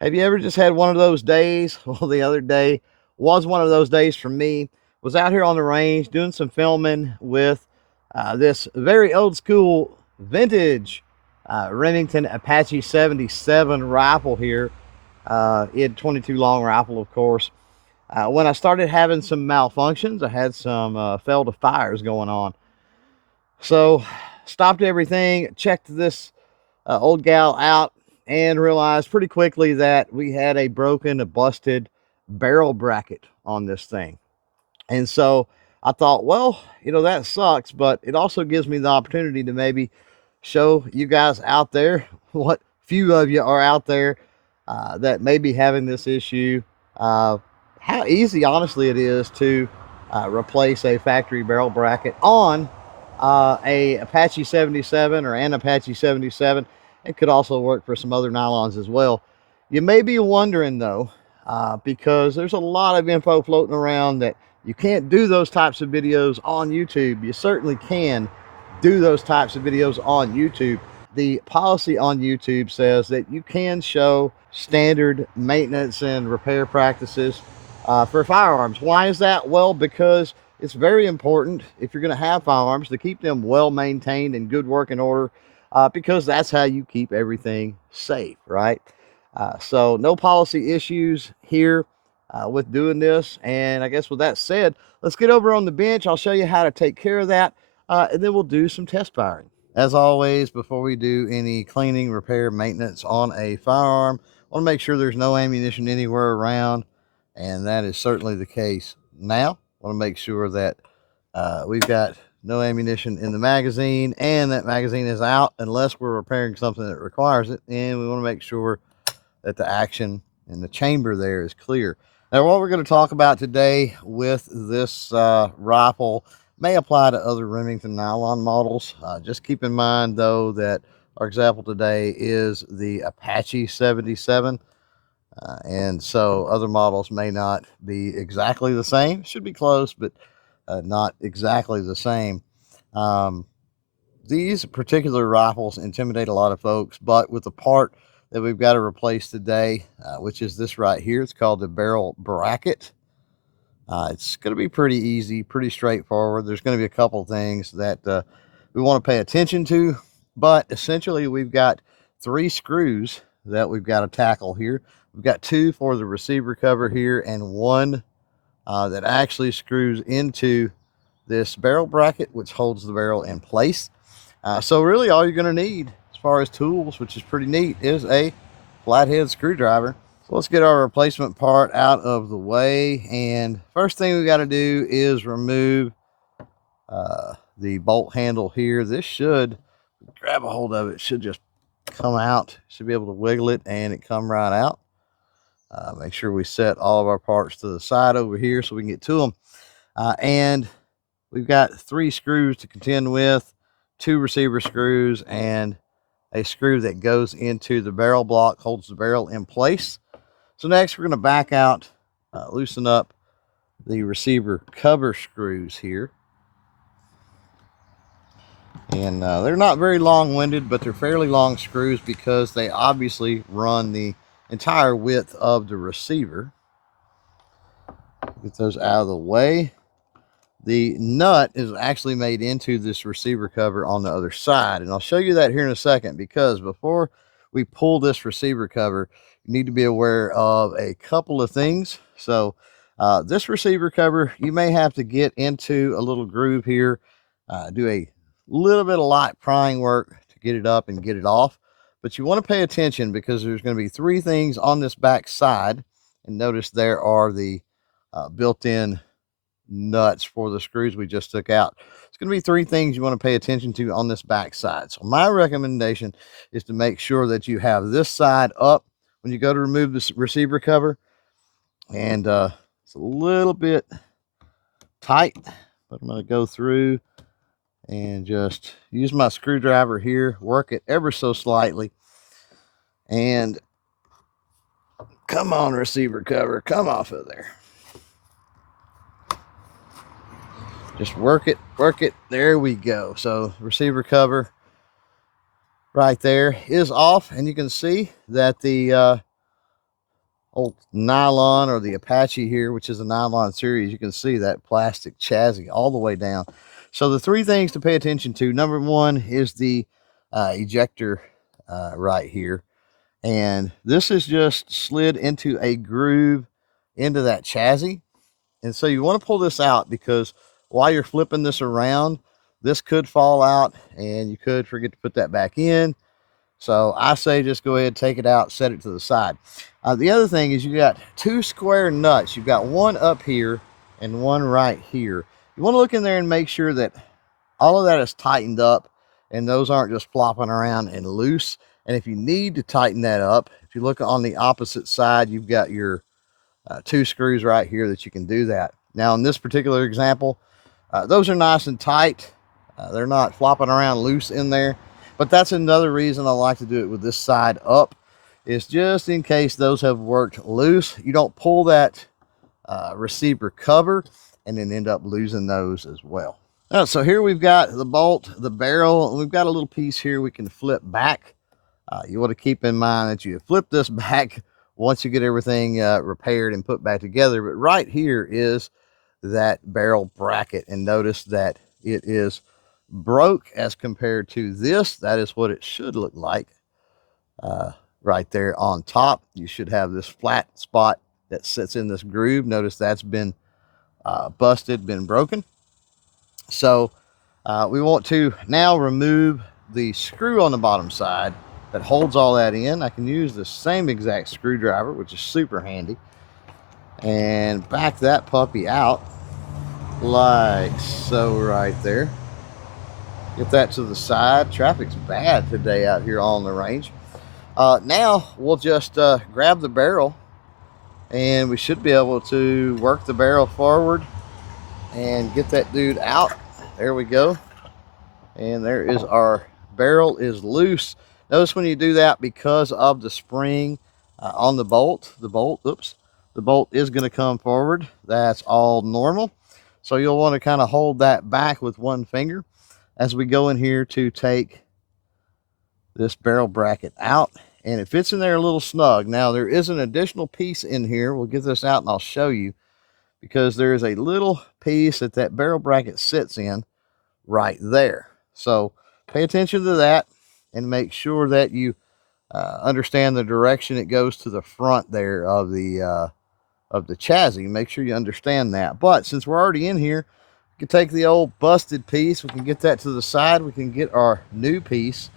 Have you ever just had one of those days? Well, the other day was one of those days for me. Was out here on the range doing some filming with this very old school vintage Remington Apache 77 rifle here. It 22 long rifle, of course. When I started having some malfunctions, I had some failed to fires going on. So stopped everything, checked this old gal out, and realized pretty quickly that we had a broken, a busted barrel bracket on this thing. And so I thought, well, that sucks, but it also gives me the opportunity to maybe show you guys out there, what few of you are out there that may be having this issue, uh, how easy, honestly, it is to replace a factory barrel bracket on a Apache 77 or an Apache 77. It could also work for some other nylons as well. You may be wondering though, because there's a lot of info floating around that you can't do those types of videos on YouTube. You certainly can do those types of videos on YouTube. The policy on YouTube says that you can show standard maintenance and repair practices for firearms. Why is that? Well, because it's very important if you're going to have firearms to keep them well maintained and good working order, because that's how you keep everything safe, right? So no policy issues here with doing this. And I guess with that said, let's get over on the bench. I'll show you how to take care of that, and then we'll do some test firing. As always, before we do any cleaning, repair, maintenance on a firearm, I want to make sure there's no ammunition anywhere around, and that is certainly the case now. I want to make sure that we've got no ammunition in the magazine, and that magazine is out unless we're repairing something that requires it, and we want to make sure that the action in the chamber there is clear. Now, what we're going to talk about today with this rifle may apply to other Remington Nylon models. Just keep in mind, though, that our example today is the Apache 77. And so other models may not be exactly the same. Should be close, but not exactly the same. These particular rifles intimidate a lot of folks, but with the part that we've got to replace today, which is this right here, it's called the barrel bracket. It's going to be pretty easy, pretty straightforward. There's going to be a couple things that we want to pay attention to, but essentially we've got 3 screws that we've got to tackle here. We've got 2 for the receiver cover here, and 1 that actually screws into this barrel bracket, which holds the barrel in place. So really all you're going to need as far as tools, which is pretty neat, is a flathead screwdriver. So let's get our replacement part out of the way. And first thing we got to do is remove the bolt handle here. This should, grab a hold of it, should just come out. Should be able to wiggle it and it come right out. Make sure we set all of our parts to the side over here so we can get to them. And we've got 3 screws to contend with, 2 receiver screws, and a screw that goes into the barrel block, holds the barrel in place. So next we're going to back out, loosen up the receiver cover screws here. And they're not very long-winded, but they're fairly long screws because they obviously run the entire width of the receiver. Get those out of the way. The nut is actually made into this receiver cover on the other side, and I'll show you that here in a second, because before we pull this receiver cover, you need to be aware of a couple of things. So this receiver cover, you may have to get into a little groove here, do a little bit of light prying work to get it up and get it off. But you want to pay attention because there's going to be 3 things on this back side, and notice there are the built-in nuts for the screws we just took out. It's going to be 3 things you want to pay attention to on this back side. So my recommendation is to make sure that you have this side up when you go to remove this receiver cover. And it's a little bit tight, but I'm going to go through and just use my screwdriver here, work it ever so slightly, and come on, receiver cover, come off of there. Just work it, there we go. So receiver cover right there is off, and you can see that the old Nylon or the Apache here, which is a Nylon series, you can see that plastic chassis all the way down. So the three things to pay attention to: number one is the ejector right here. And this is just slid into a groove into that chassis. And so you want to pull this out, because while you're flipping this around, this could fall out and you could forget to put that back in. So I say just go ahead, take it out, set it to the side. The other thing is, you got two square nuts. You've got one up here and one right here. You want to look in there and make sure that all of that is tightened up and those aren't just flopping around and loose. And if you need to tighten that up, if you look on the opposite side, you've got your two screws right here that you can do that. Now in this particular example, those are nice and tight. They're not flopping around loose in there. But that's another reason I like to do it with this side up, is just in case those have worked loose, you don't pull that receiver cover and then end up losing those as well. So here we've got the bolt, the barrel, and we've got a little piece here we can flip back. You want to keep in mind that you flip this back once you get everything repaired and put back together. But right here is that barrel bracket, and notice that it is broke as compared to this. That is what it should look like. Right there on top, you should have this flat spot that sits in this groove. Notice that's been busted, been broken. So we want to now remove the screw on the bottom side that holds all that in. I can use the same exact screwdriver, which is super handy, and back that puppy out like so right there. Get that to the side. Traffic's bad today out here on the range. Now we'll just grab the barrel, and we should be able to work the barrel forward and get that dude out. There we go. And there is our barrel is loose. Notice when you do that, because of the spring on the bolt is going to come forward. That's all normal. So you'll want to kind of hold that back with one finger as we go in here to take this barrel bracket out, and it fits in there a little snug. Now there is an additional piece in here. We'll get this out and I'll show you, because there is a little piece that barrel bracket sits in right there. So pay attention to that and make sure that you understand the direction it goes to the front there of the chassis. Make sure you understand that. But since we're already in here, we can take the old busted piece, we can get that to the side, we can get our new piece.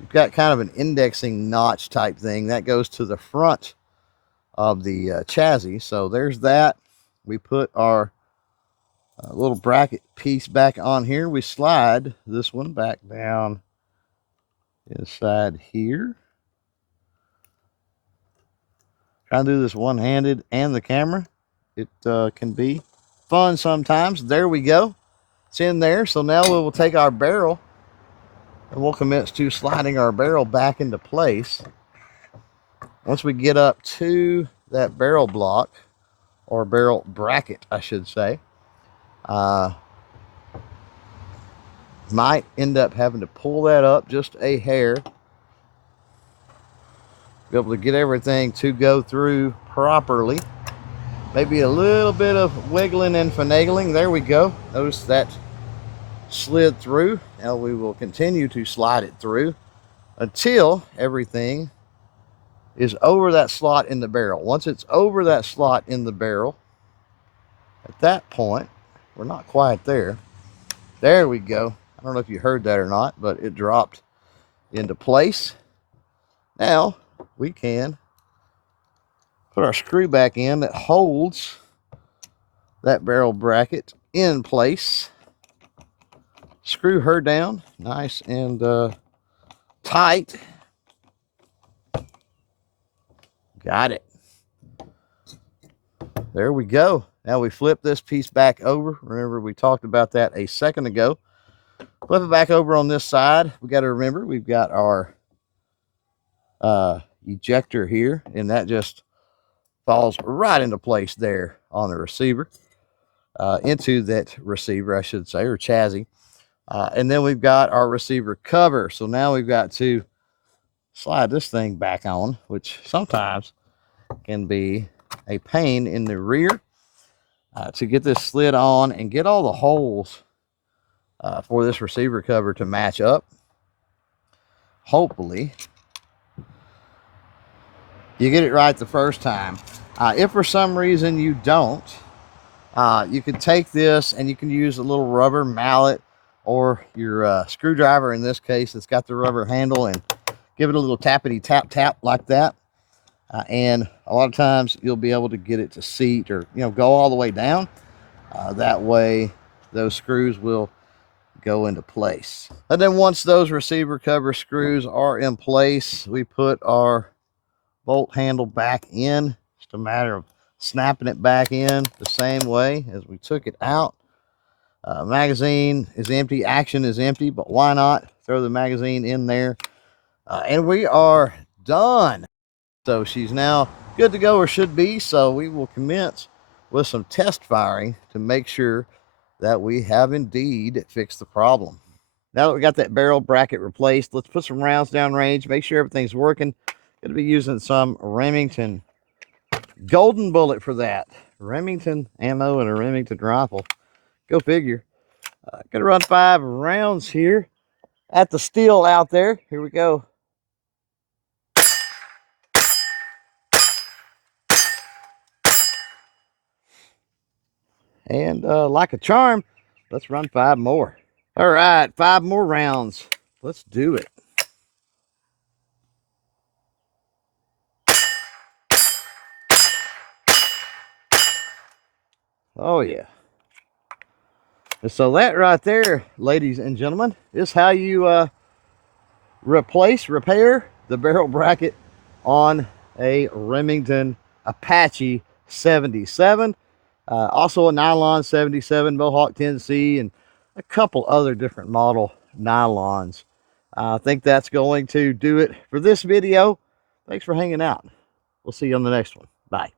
You've got kind of an indexing notch type thing that goes to the front of the chassis. So there's that. We put our little bracket piece back on here. We slide this one back down inside here. Trying to do this one-handed and the camera. It can be fun sometimes. There we go. It's in there. So now we will take our barrel and we'll commence to sliding our barrel back into place. Once we get up to that barrel block, or barrel bracket, I should say, might end up having to pull that up just a hair, be able to get everything to go through properly. Maybe a little bit of wiggling and finagling. There we go. Notice that slid through. Now we will continue to slide it through until everything is over that slot in the barrel. Once it's over that slot in the barrel, at that point, we're not quite there. There we go. I don't know if you heard that or not, but it dropped into place. Now we can put our screw back in that holds that barrel bracket in place. Screw her down nice and tight. Got it. There we go. Now we flip this piece back over. Remember, we talked about that a second ago. Flip it back over on this side. We got to remember we've got our ejector here, and that just falls right into place there on the receiver, into that receiver, I should say, or chassis. And then we've got our receiver cover. So now we've got to slide this thing back on, which sometimes can be a pain in the rear to get this slid on and get all the holes for this receiver cover to match up. Hopefully you get it right the first time. If for some reason you don't, you can take this and you can use a little rubber mallet or your screwdriver. In this case, it's got the rubber handle, and give it a little tappity tap tap like that. And a lot of times you'll be able to get it to seat or, go all the way down. That way those screws will go into place. And then once those receiver cover screws are in place, we put our bolt handle back in. Just a matter of snapping it back in the same way as we took it out. Magazine is empty, action is empty, but why not throw the magazine in there? And we are done. So she's now good to go, or should be. So we will commence with some test firing to make sure that we have indeed fixed the problem. Now that we got that barrel bracket replaced, let's put some rounds down range, make sure everything's working. Going to be using some Remington golden bullet for that. Remington ammo and a Remington rifle. Go figure. Gonna run 5 rounds here at the steel out there. Here we go. And like a charm, let's run 5 more. All right, 5 more rounds. Let's do it. Oh yeah. And so that right there, ladies and gentlemen, is how you repair the barrel bracket on a Remington Apache 77. Also a Nylon 77, Mohawk 10C, and a couple other different model nylons. I think that's going to do it for this video. Thanks for hanging out. We'll see you on the next one. Bye.